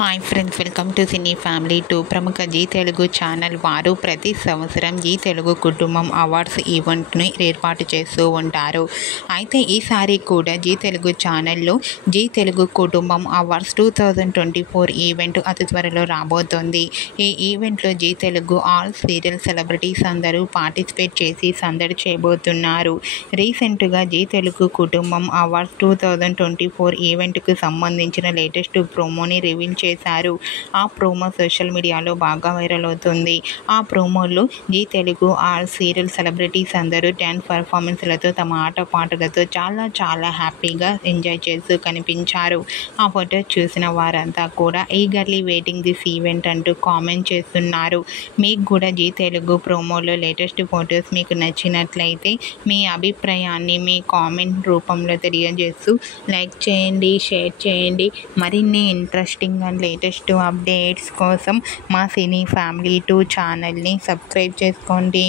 Hi friends, welcome to cine family 2. ప్రముఖ G Telugu channel వారు ప్రతి సంవత్సరం జీ తెలుగు కుటుంబం అవార్డ్స్ ఈవెంట్ని ఏర్పాటు చేస్తూ ఉంటారు. అయితే ఈసారి కూడా జీ తెలుగు ఛానల్లో జీ తెలుగు కుటుంబం అవార్డ్స్ 2024 ఈవెంట్ అతి త్వరలో రాబోతోంది. ఈ ఈవెంట్లో Zee Telugu all serial celebrities అందరూ పార్టిసిపేట్ చేసి సందడి చేయబోతున్నారు. రీసెంట్గా జీ తెలుగు కుటుంబం అవార్డ్స్ 2024 ఈవెంట్కు సంబంధించిన లేటెస్ట్ ప్రోమోని రివీల్ చేశారు. ఆ ప్రోమో సోషల్ మీడియాలో బాగా వైరల్ అవుతుంది. ఆ ప్రోమోలో Zee Telugu all serial celebrities అందరూ డ్యాన్స్ పర్ఫార్మెన్స్లతో తమ ఆటపాటలతో చాలా హ్యాపీగా ఎంజాయ్ చేస్తూ కనిపించారు. ఆ ఫోటో చూసిన వారంతా కూడా ఈగర్లీ వెయిటింగ్ దిస్ ఈవెంట్ అంటూ కామెంట్ చేస్తున్నారు. మీకు కూడా జీ తెలుగు ప్రోమోలో లేటెస్ట్ ఫొటోస్ మీకు నచ్చినట్లయితే మీ అభిప్రాయాన్ని మీ కామెంట్ రూపంలో తెలియజేస్తూ లైక్ చేయండి, షేర్ చేయండి. మరిన్ని ఇంట్రెస్టింగ్ అండ్ లేటెస్ట్ అప్డేట్స్ కోసం మా సినీ ఫ్యామిలీ 2 ఛానల్ని సబ్స్క్రైబ్ చేసుకోండి.